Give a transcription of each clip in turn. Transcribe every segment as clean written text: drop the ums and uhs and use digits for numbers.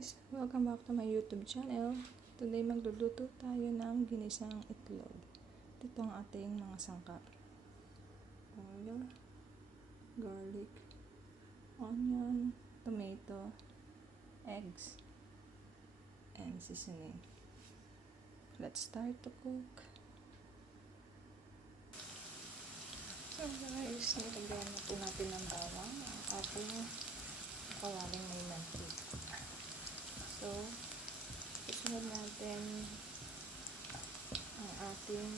guys! Welcome back to my YouTube channel. Today magluluto tayo ng ginisang itlog. Ito ang ating mga sangkap. Oil, garlic, onion, tomato, eggs, and seasoning. Let's start to cook. So guys, nilagyan na po natin ng bawang ang ating kawaling may mantika. So, isunod natin ang ating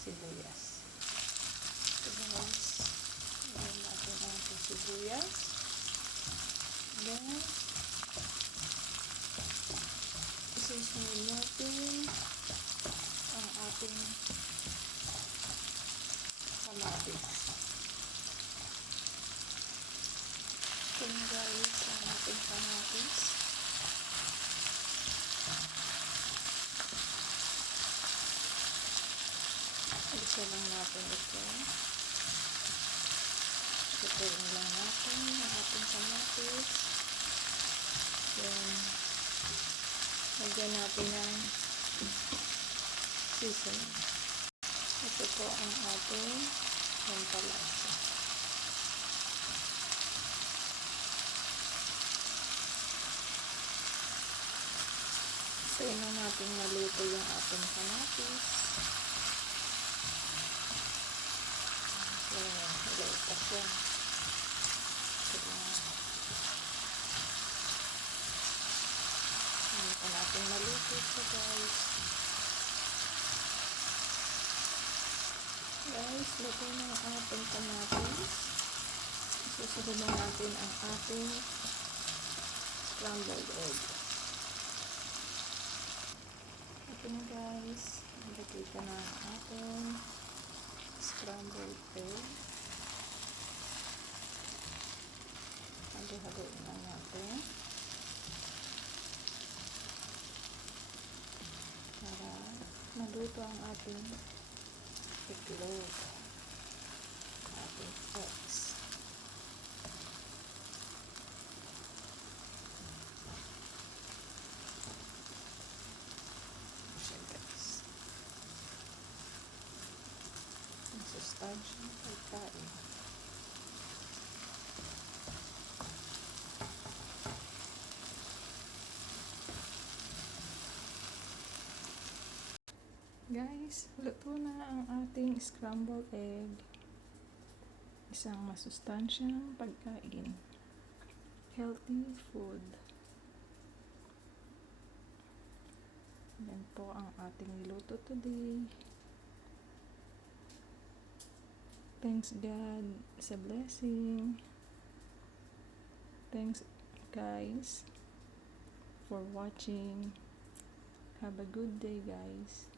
sibuyas. So guys, ilagay natin ang ating sibuyas. Then, isusunod natin ang ating kamatis. So guys, ang ating kamatis. Isa lang natin ito. Lutuin lang natin ang ating kamatis. Then, lagyan natin ng seasoning. Ito po ang ating pampalasa. Tayo na natin maluto yung ating kamatis. So, hilaw pa siya. Hindi pa natin maluto siya guys. Guys, luto na ang ating kamatis. Susunod na natin ang ating scrambled egg. Ito na guys. Ilagay ko na ang ating scrambled egg. Halo-haloin lang natin para maluto ang ating itlog, ating eggs. Siya guys, masustansyang pagkain. Guys, luto na ang ating scrambled egg. Isang masustansyang pagkain. Healthy food. Yan po ang ating niluto today. Thanks God sa blessing. Thanks guys for watching. Have a good day guys.